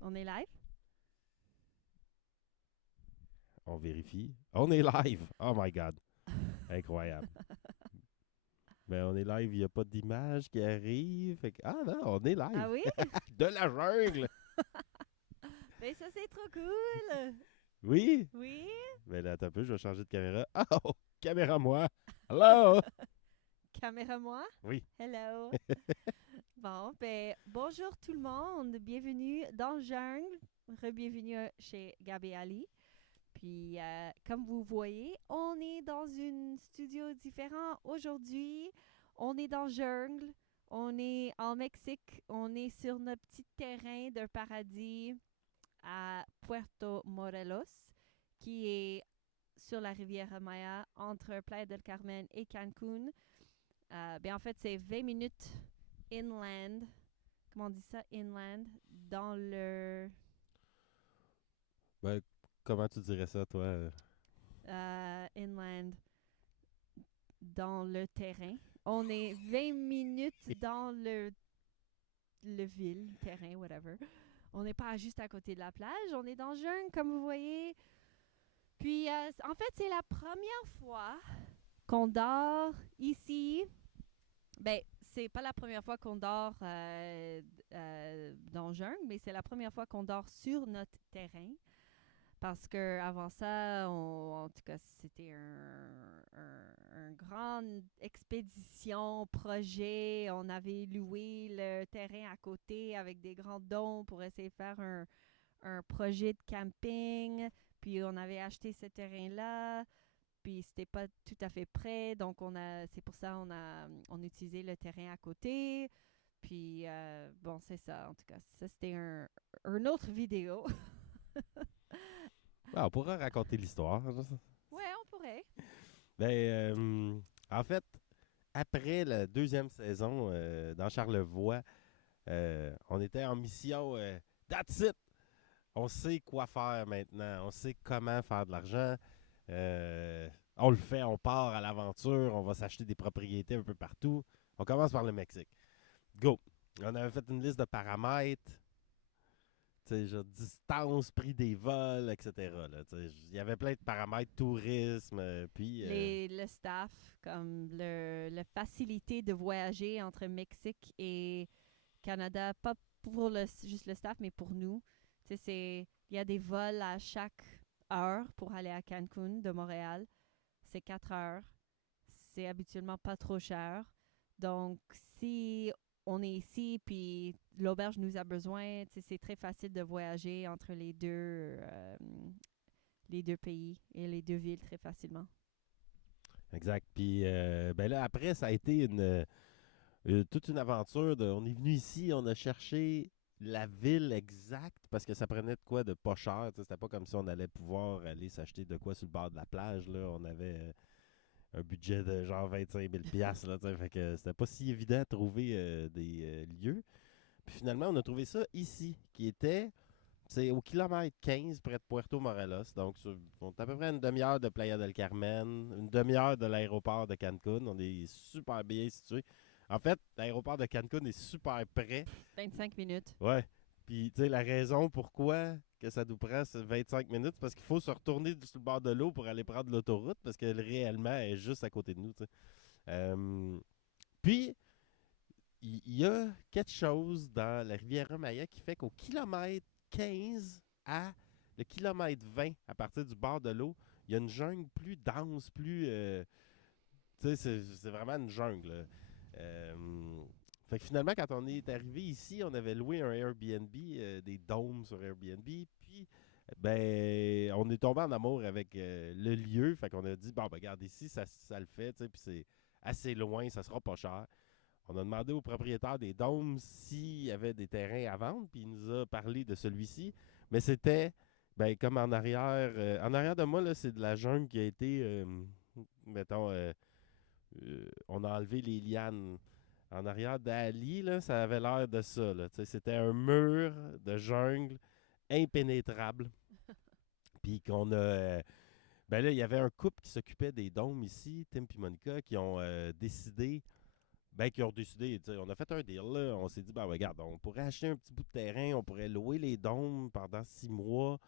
On est live? On vérifie. On est live. Oh my God. Incroyable. Mais on est live, il n'y a pas d'image qui arrive. Ah non, on est Ah live. oui? De la jungle. Ben ça c'est trop cool! Oui. Oui? Mais là, attends un peu, je vais changer de caméra. Oh, caméra moi. Hello. Caméra moi? Oui. Hello! Bon, ben bonjour tout le monde, bienvenue dans le jungle, re-bienvenue chez Gabi Ali. Puis comme vous voyez, on est dans une studio différent aujourd'hui. On est dans le jungle, on est en Mexique, on est sur notre petit terrain d'un paradis à Puerto Morelos, qui est sur la rivière Maya, entre Playa del Carmen et Cancun. Ben en fait, c'est 20 minutes inland. Comment on dit ça? Inland. Dans le. Ben, comment tu dirais ça, toi? Inland. Dans le terrain. On est 20 minutes dans le ville, terrain, whatever. On n'est pas juste à côté de la plage. On est dans le jungle, comme vous voyez. Puis, en fait, c'est la première fois qu'on dort ici. Ben, c'est pas la première fois qu'on dort dans le jungle, mais c'est la première fois qu'on dort sur notre terrain. Parce que avant ça, en tout cas, c'était un grande expédition, projet. On avait loué le terrain à côté avec des grands dômes pour essayer de faire un projet de camping. Puis on avait acheté ce terrain-là. Puis c'était pas tout à fait prêt, donc c'est pour ça on a utilisé le terrain à côté. Puis bon, c'est ça. En tout cas, ça c'était un autre vidéo. Ah, on pourra raconter l'histoire. Ouais, on pourrait. Ben, en fait, après la deuxième saison dans Charlevoix, on était en mission. That's it! On sait quoi faire maintenant. On sait comment faire de l'argent. Euh, on le fait, on part à l'aventure. On va s'acheter des propriétés un peu partout. On commence par le Mexique. Go! On avait fait une liste de paramètres. Tu sais, genre distance, prix des vols, etc. Là, il y avait plein de paramètres, tourisme, puis... Le staff, comme le facilité de voyager entre Mexique et Canada, pas pour juste le staff, mais pour nous. Tu sais, il y a des vols à chaque heure pour aller à Cancun de Montréal. C'est 4 heures. C'est habituellement pas trop cher. Donc, si on est ici puis l'auberge nous a besoin, c'est très facile de voyager entre les deux pays et les deux villes très facilement. exact. Puis, ben là, après, ça a été toute une aventure. On est venu ici, on a cherché la ville exacte parce que ça prenait de quoi de pas cher. C'était pas comme si on allait pouvoir aller s'acheter de quoi sur le bord de la plage. Là. On avait un budget de genre 25 000 piastres, là, fait que c'était pas si évident de trouver des lieux. Puis finalement, on a trouvé ça ici, qui était c'est au kilomètre 15 près de Puerto Morelos. Donc, on est à peu près une demi-heure de Playa del Carmen, une demi-heure de l'aéroport de Cancun. On est super bien situé. En fait, l'aéroport de Cancun est super près. 25 minutes. Ouais. Puis, tu sais, la raison pourquoi que ça nous prend 25 minutes, c'est parce qu'il faut se retourner sur le bord de l'eau pour aller prendre l'autoroute, parce qu'elle réellement est juste à côté de nous, tu sais. Puis, il y a quelque chose dans la Riviera Maya qui fait qu'au kilomètre 15 à le kilomètre 20, à partir du bord de l'eau, il y a une jungle plus dense, plus. Tu sais, c'est vraiment une jungle. Là. Fait que finalement, quand on est arrivé ici, on avait loué un Airbnb, des dômes sur Airbnb, puis ben, on est tombé en amour avec le lieu. Fait qu'on a dit, bon, ben, regarde, ici, ça le fait, tu sais, puis c'est assez loin, ça sera pas cher. On a demandé au propriétaire des dômes s'il y avait des terrains à vendre, puis il nous a parlé de celui-ci. Mais c'était, ben, comme en arrière de moi, là, c'est de la jungle qui a été, mettons, on a enlevé les lianes. En arrière d'Ali, là, ça avait l'air de ça. Là, c'était un mur de jungle impénétrable. Puis qu'on a. Ben là, il y avait un couple qui s'occupait des dômes ici, Tim et Monica, qui ont décidé ben, qui ont décidé, tu sais, on a fait un deal, là. On s'est dit, ben, regarde, on pourrait acheter un petit bout de terrain, on pourrait louer les dômes pendant 6 mois.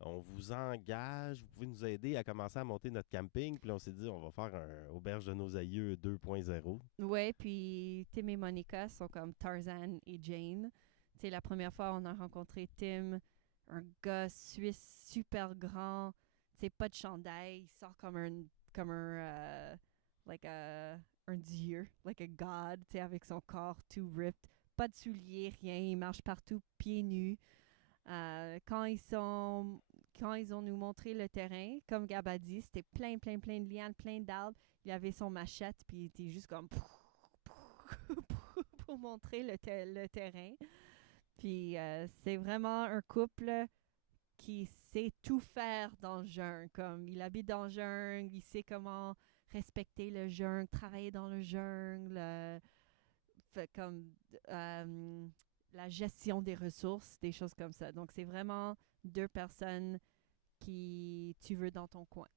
On vous engage, vous pouvez nous aider à commencer à monter notre camping. Puis là, on s'est dit, on va faire un auberge de nos aïeux 2.0. Ouais, puis Tim et Monica sont comme Tarzan et Jane. Tu sais, la première fois, on a rencontré Tim, un gars suisse super grand, tu sais, pas de chandail, il sort un dieu, like a god, tu sais, avec son corps tout ripped, pas de souliers, rien, il marche partout pieds nus. Quand ils ont nous montré le terrain, comme Gab a dit, c'était plein, plein, plein de lianes, plein d'arbres. Il avait son machette, puis il était juste comme pour montrer le terrain. Puis c'est vraiment un couple qui sait tout faire dans le jungle. Comme il habite dans le jungle, il sait comment respecter le jungle, travailler dans le jungle, comme la gestion des ressources, des choses comme ça. Donc c'est vraiment deux personnes qui tu veux dans ton coin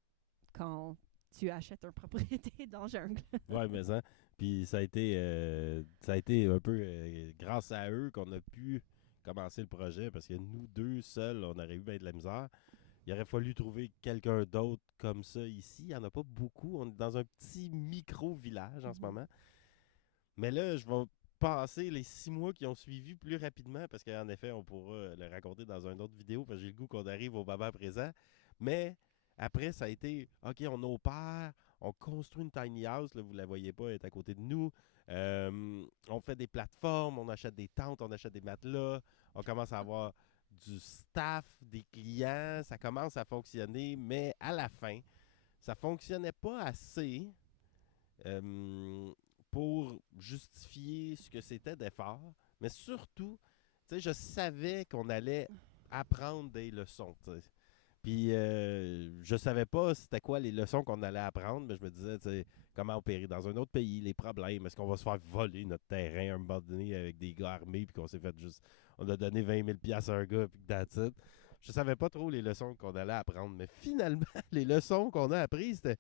quand tu achètes une propriété dans le jungle. Ouais, mais ça. Puis ça a été un peu grâce à eux qu'on a pu commencer le projet parce que nous deux seuls, on aurait eu bien de la misère. Il aurait fallu trouver quelqu'un d'autre comme ça ici. Il n'y en a pas beaucoup. On est dans un petit micro-village en ce moment. Mais là, je vais passer les 6 mois qui ont suivi plus rapidement parce qu'en effet, on pourra le raconter dans une autre vidéo parce que j'ai le goût qu'on arrive au moment présent. Mais après, ça a été, OK, on opère, on construit une tiny house, là, vous ne la voyez pas, elle est à côté de nous. On fait des plateformes, on achète des tentes, on achète des matelas, on commence à avoir du staff, des clients, ça commence à fonctionner, mais à la fin, ça fonctionnait pas assez pour justifier ce que c'était d'effort, mais surtout, tu sais, je savais qu'on allait apprendre des leçons, tu sais. Puis je savais pas c'était quoi les leçons qu'on allait apprendre, mais je me disais, tu sais, comment opérer dans un autre pays, les problèmes, est-ce qu'on va se faire voler notre terrain à un moment donné avec des gars armés, puis qu'on s'est fait juste, on a donné 20 000 $ à un gars, puis that's it. Je savais pas trop les leçons qu'on allait apprendre, mais finalement, les leçons qu'on a apprises, c'était,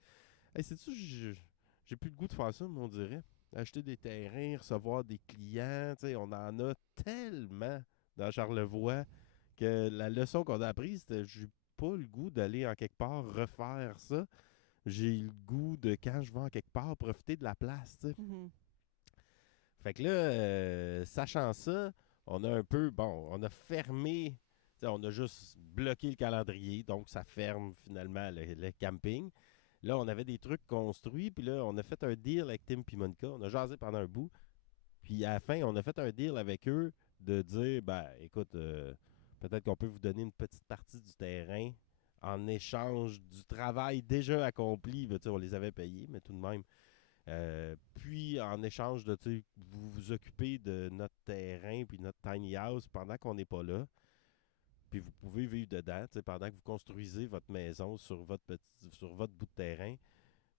hey, sais-tu, j'ai plus le goût de faire ça, mais on dirait. Acheter des terrains, recevoir des clients, tu sais, on en a tellement dans Charlevoix que la leçon qu'on a apprise, c'était j'ai pas le goût d'aller en quelque part refaire ça. J'ai le goût de, quand je vais en quelque part, profiter de la place, tu sais. Fait que là, sachant ça, on a un peu, bon, on a fermé, tu sais, on a juste bloqué le calendrier, donc ça ferme finalement le camping. Là, on avait des trucs construits, puis là, on a fait un deal avec Tim et Monica. On a jasé pendant un bout. Puis à la fin, on a fait un deal avec eux de dire, ben, écoute, peut-être qu'on peut vous donner une petite partie du terrain en échange du travail déjà accompli. Ben, tu sais, on les avait payés, mais tout de même. Puis en échange de, tu sais, vous vous occupez de notre terrain puis notre tiny house pendant qu'on n'est pas là. Puis vous pouvez vivre dedans, tu sais, pendant que vous construisez votre maison sur sur votre bout de terrain.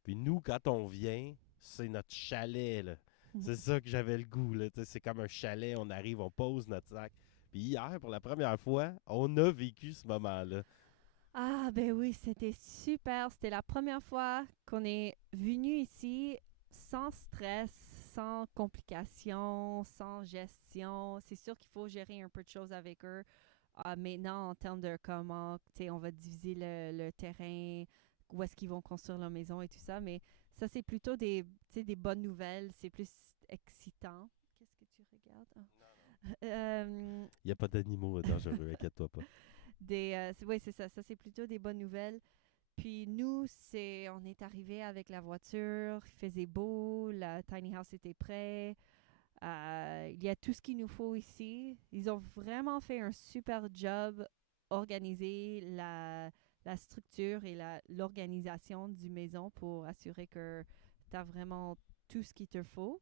Puis nous, quand on vient, c'est notre chalet, là. C'est ça que j'avais le goût, là. Tu sais, c'est comme un chalet, on arrive, on pose notre sac. Puis hier, pour la première fois, on a vécu ce moment-là. Ah, ben oui, c'était super. C'était la première fois qu'on est venu ici sans stress, sans complications, sans gestion. C'est sûr qu'il faut gérer un peu de choses avec eux. Maintenant, en termes de comment, tu sais, on va diviser le terrain, où est-ce qu'ils vont construire leur maison et tout ça. Mais ça, c'est plutôt des, tu sais, des bonnes nouvelles. C'est plus excitant. Qu'est-ce que tu regardes? Il n'y a pas d'animaux dangereux, inquiète-toi pas. Oui, c'est ça. Ça, c'est plutôt des bonnes nouvelles. Puis nous, on est arrivé avec la voiture, il faisait beau, la tiny house était prêt. Il y a tout ce qu'il nous faut ici. Ils ont vraiment fait un super job organiser la structure et l'organisation du maison pour assurer que tu as vraiment tout ce qu'il te faut.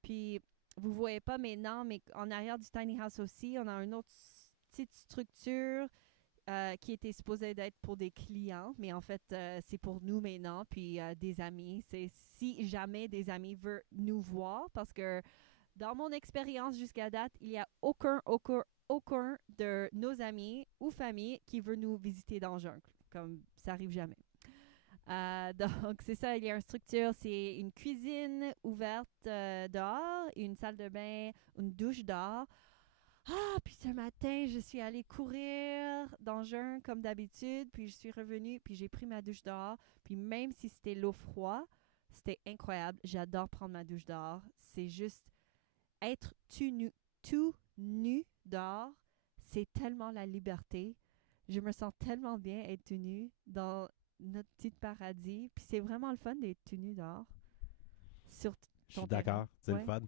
Puis, vous voyez pas maintenant, mais en arrière du tiny house aussi, on a une autre petite structure qui était supposée d'être pour des clients, mais en fait, c'est pour nous maintenant, puis des amis. C'est si jamais des amis veulent nous voir, parce que dans mon expérience jusqu'à date, il n'y a aucun de nos amis ou familles qui veut nous visiter dans le jungle. Comme ça arrive jamais. Donc, c'est ça, il y a une structure, c'est une cuisine ouverte dehors, une salle de bain, une douche dehors. Ah, puis ce matin, je suis allée courir dans le jardin comme d'habitude, puis je suis revenue, puis j'ai pris ma douche dehors. Puis même si c'était l'eau froide, c'était incroyable. J'adore prendre ma douche dehors. C'est juste être tout nu dehors, c'est tellement la liberté. Je me sens tellement bien être tout nu dans notre petit paradis. Puis c'est vraiment le fun d'être tout nu dehors sur Je ton suis terrain. d'accord, c'est le Ouais. fun.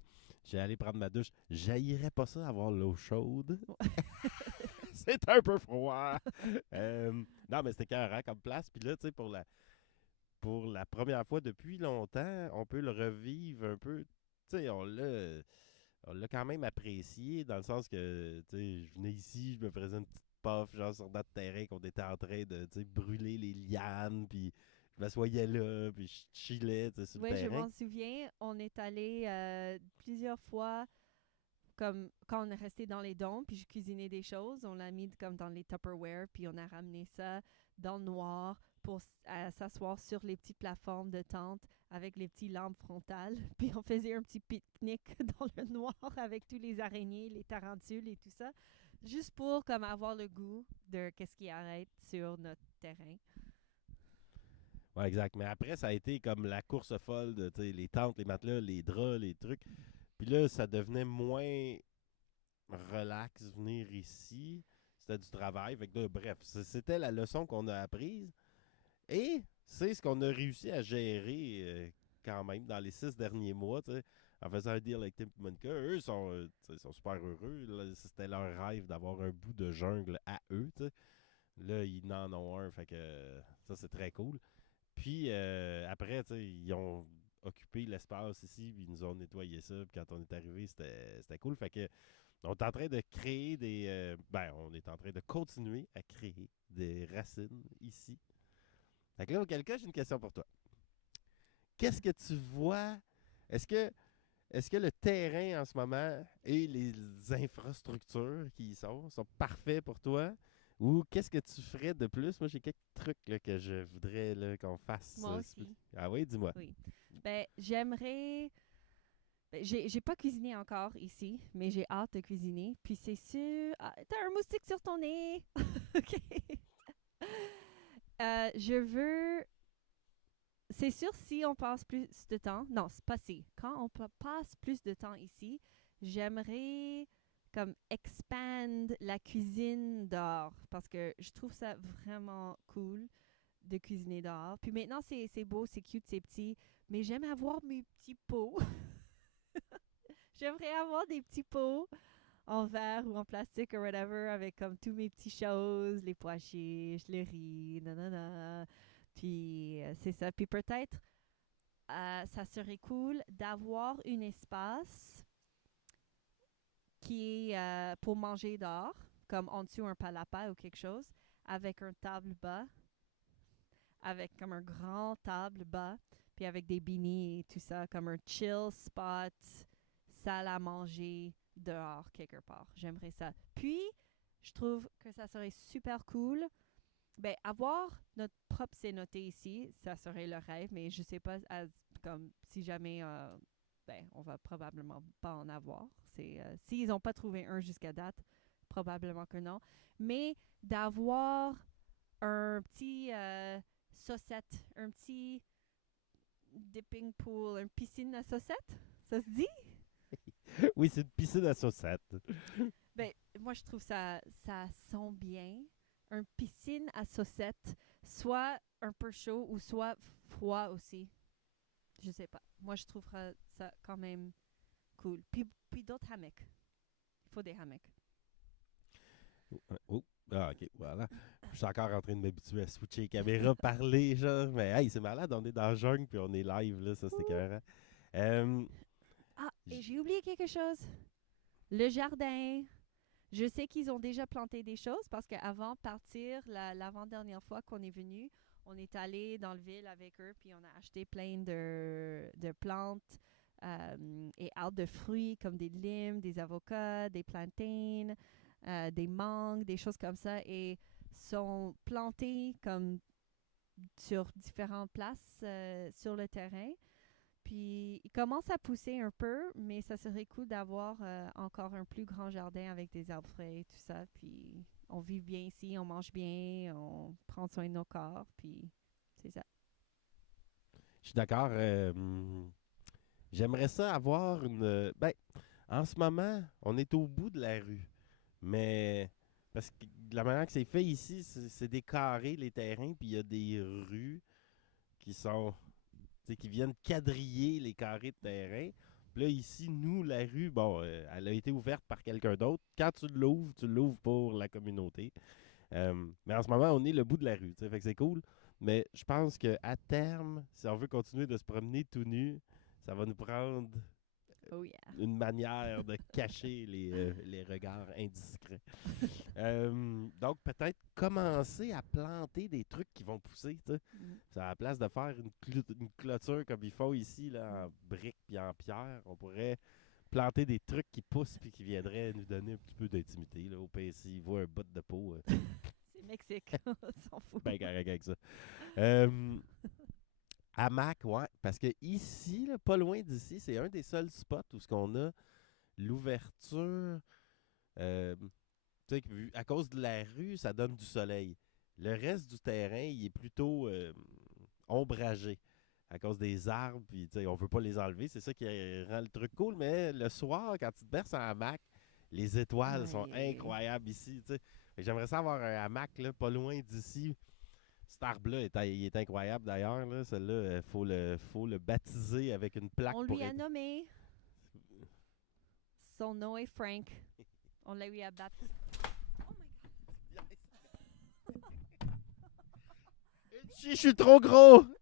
J'ai allé prendre ma douche. J'haïrais pas ça avoir l'eau chaude. C'est un peu froid. Non, mais c'était carré comme place. Puis là, tu sais, pour la première fois depuis longtemps, on peut le revivre un peu. Tu sais, on l'a quand même apprécié dans le sens que, tu sais, je venais ici, je me faisais une petite puff, genre sur notre terrain, qu'on était en train de, tu sais, brûler les lianes, puis je m'assoyais là, puis je chillais, tu sais, sur le Oui, je terrain. m'en souviens. On est allé plusieurs fois, comme quand on est resté dans les dômes, puis je cuisinais des choses. On l'a mis comme dans les Tupperware, puis on a ramené ça dans le noir pour s'asseoir sur les petites plateformes de tente avec les petites lampes frontales. Puis on faisait un petit pique-nique dans le noir avec tous les araignées, les tarentules et tout ça, juste pour comme avoir le goût de qu'est-ce qui arrête sur notre terrain. Ouais, exact. Mais après, ça a été comme la course folle de, tu sais, les tentes, les matelas, les draps, les trucs. Puis là, ça devenait moins relax venir ici. C'était du travail. Fait que là, bref, c'était la leçon qu'on a apprise. Et c'est ce qu'on a réussi à gérer quand même dans les 6 derniers mois, tu sais, en faisant un deal avec Tim et Monica. Eux tu sais, sont super heureux. Là, c'était leur rêve d'avoir un bout de jungle à eux. Tu sais. Là, ils n'en ont un, fait que ça, c'est très cool. Puis après, tu sais, ils ont occupé l'espace ici, puis ils nous ont nettoyé ça. Puis quand on est arrivé, c'était cool. Fait que on est en train de créer on est en train de continuer à créer des racines ici. Fait que là, auquel cas, j'ai une question pour toi. Qu'est-ce que tu vois? Est-ce que, est-ce que le terrain en ce moment et les infrastructures qui y sont parfaits pour toi? Ou qu'est-ce que tu ferais de plus? Moi, j'ai quelques trucs là, que je voudrais là, qu'on fasse. Moi aussi. Ah oui, dis-moi. Oui. Ben, j'aimerais. Ben, j'ai pas cuisiné encore ici, mais j'ai hâte de cuisiner. Puis c'est sûr. Ah, t'as un moustique sur ton nez! OK. Je veux. C'est sûr, si on passe plus de temps. Non, c'est pas si. Quand on passe plus de temps ici, j'aimerais comme expand la cuisine dehors parce que je trouve ça vraiment cool de cuisiner dehors. Puis maintenant, c'est beau, c'est cute, c'est petit, mais j'aime avoir mes petits pots. J'aimerais avoir des petits pots en verre ou en plastique ou whatever avec comme tous mes petits choses, les pois chiches, le riz, nanana. Puis c'est ça. Puis peut-être ça serait cool d'avoir un espace qui est pour manger dehors, comme en dessous un palapa ou quelque chose, avec un table bas, avec comme un grand table bas, puis avec des beanies et tout ça, comme un chill spot, salle à manger dehors quelque part. J'aimerais ça. Puis, je trouve que ça serait super cool. Ben, avoir notre propre cénote ici, ça serait le rêve, mais je sais pas comme si jamais on va probablement pas en avoir. S'ils n'ont pas trouvé un jusqu'à date, probablement que non. Mais d'avoir un petit saucette, un petit dipping pool, une piscine à saucette, ça se dit? Oui, c'est une piscine à saucettes. Ben, moi, je trouve ça sent bien. Une piscine à saucette, soit un peu chaud ou soit froid aussi. Je sais pas. Moi, je trouverais ça quand même cool. Puis d'autres hamacs. Il faut des hamacs. Oh, ah, ok, voilà. Je suis encore en train de m'habituer à switcher les caméras, parler, genre. Mais hey, c'est malade, on est dans le jungle puis on est live, là, ça c'est écœurant. Ah, et j- j'ai oublié quelque chose. Le jardin. Je sais qu'ils ont déjà planté des choses parce qu'avant de partir, l'avant-dernière fois qu'on est venu, on est allé dans le ville avec eux puis on a acheté plein de plantes et arbres de fruits comme des limes, des avocats, des plantains, des mangues, des choses comme ça et sont plantés comme sur différentes places sur le terrain. Puis, il commence à pousser un peu, mais ça serait cool d'avoir encore un plus grand jardin avec des arbres frais et tout ça. Puis, on vit bien ici, on mange bien, on prend soin de nos corps, puis c'est ça. Je suis d'accord. J'aimerais ça avoir une. Ben, en ce moment, on est au bout de la rue. Mais parce que de la manière que c'est fait ici, c'est des carrés, les terrains, puis il y a des rues qui sont. Tu sais, qui viennent quadriller les carrés de terrain. Puis là, ici, nous, la rue, bon, elle a été ouverte par quelqu'un d'autre. Quand tu l'ouvres pour la communauté. Mais en ce moment, on est le bout de la rue, tu sais, fait que c'est cool. Mais je pense qu'à terme, si on veut continuer de se promener tout nu, ça va nous prendre Oh yeah. une manière de cacher les regards indiscrets. Donc, peut-être commencer à planter des trucs qui vont pousser, tu sais. À la place de faire une clôture comme il faut ici, là, en briques et en pierre, on pourrait planter des trucs qui poussent puis qui viendraient nous donner un petit peu d'intimité. Là, au pays, s'ils voient un bout de peau, C'est Mexique, on s'en fout. ben correct avec ça. Euh, Hamac, ouais, parce que ici, là, pas loin d'ici, c'est un des seuls spots où ce qu'on a l'ouverture. Tu sais, à cause de la rue, ça donne du soleil. Le reste du terrain, il est plutôt ombragé à cause des arbres, puis tu sais, on veut pas les enlever. C'est ça qui rend le truc cool, mais le soir, quand tu te berces en hamac, les étoiles sont Ouais. incroyables ici. Tu sais. Fait que j'aimerais ça avoir un hamac là, pas loin d'ici. Cet arbre-là, il est incroyable d'ailleurs. Là. Celui-là, il faut le baptiser avec une plaque On pour lui a aider. nommé. Son nom est Frank. On l'a eu à baptiser. Oh my god. Je suis trop gros! These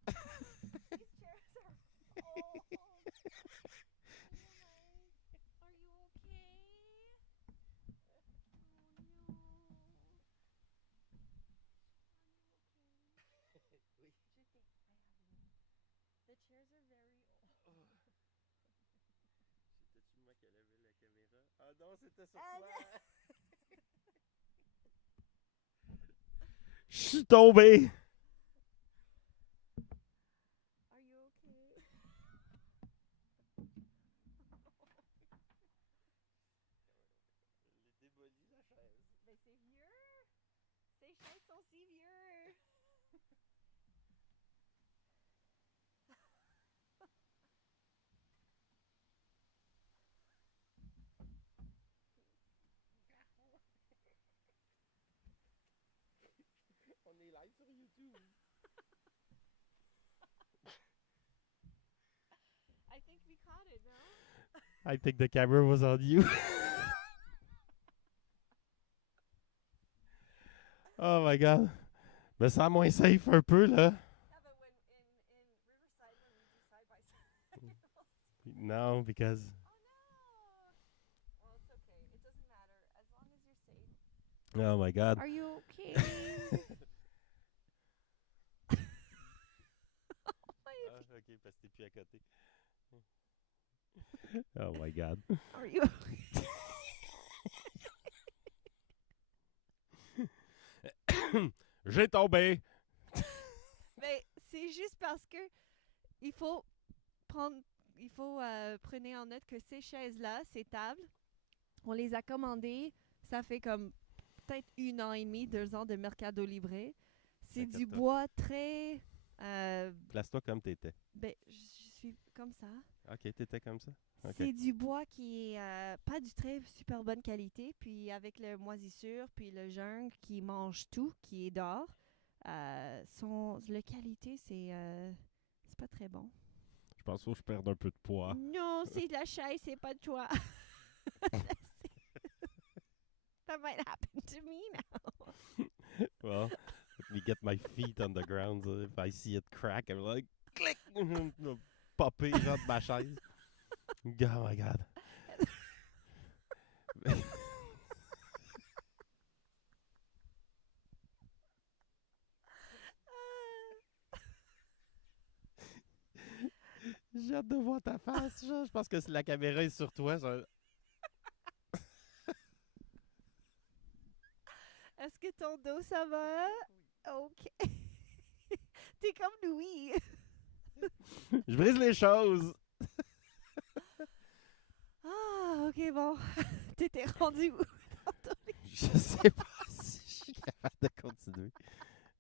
chairs are old. Are you okay? Oh no. The chairs are very old. C'était-tu moi qui avait la caméra? Ah non, c'était sur Ah, toi! Je suis tombé! Are you okay? J'ai démoli la chaise. Ben c'est vieux. Ces chaises sont si vieux. On est live sur YouTube. I think we caught it, no? I think the camera was on you. Oh my god. Me sens moins safe un peu, là. Yeah, but when in Riverside when we do side by side. No, because... Oh no! Well, it's okay. It doesn't matter as long as you're safe. Oh my god. Are you okay? Ah, ok, parce que t'es plus à côté. Oh my god. Are you J'ai tombé. Mais c'est juste parce que il faut prendre, il faut prenez en note que ces chaises-là, ces tables, on les a commandées, ça fait comme peut-être 1 an et demi, 2 ans de Mercado Libre. C'est du Inquiète-toi. bois très, Place-toi comme t'étais. ben je suis comme ça. Ok, t'étais comme ça. Ok. C'est du bois qui est pas du très super bonne qualité, puis avec le moisissure, puis le jungle qui mange tout, qui est dehors, la qualité c'est pas très bon. Je pense qu'il faut que je perde un peu de poids. Non, c'est de la chaise, c'est pas de toi. That might happen to me now. Well, let me get my feet on the ground. If I see it crack, I'm like, click! Popper entre ma chaise. Oh my god. J'ai hâte de voir ta face. Genre, je pense que si la caméra est sur toi, Est-ce que ton dos, ça va? OK. T'es comme Louis. Je brise les choses. Ah, ok, bon. T'étais rendu où? Je sais pas si je suis capable de continuer.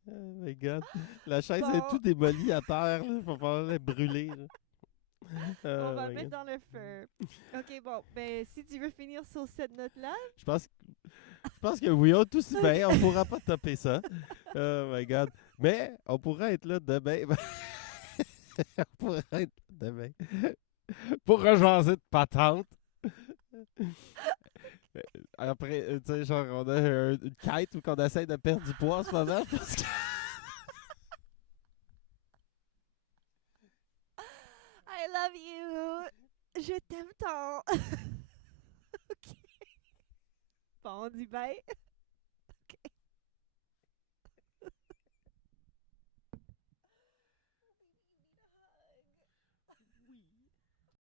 Oh my God. La chaise est Bon. tout démolie à terre. Il va falloir la brûler. Là. On Oh va my mettre God. dans le feu. Ok, bon. Ben, si tu veux finir sur cette note-là. Je pense que oui, tout aussi bien. On pourra pas topper ça. Oh my God. Mais on pourra être là demain. On pourra être là demain. Pour rejaser de patente. Après, tu sais, genre, on a une quête où on essaie de perdre du poids en ce moment. Parce que... I love you. Je t'aime tant. Ok. Bon, on dit bye.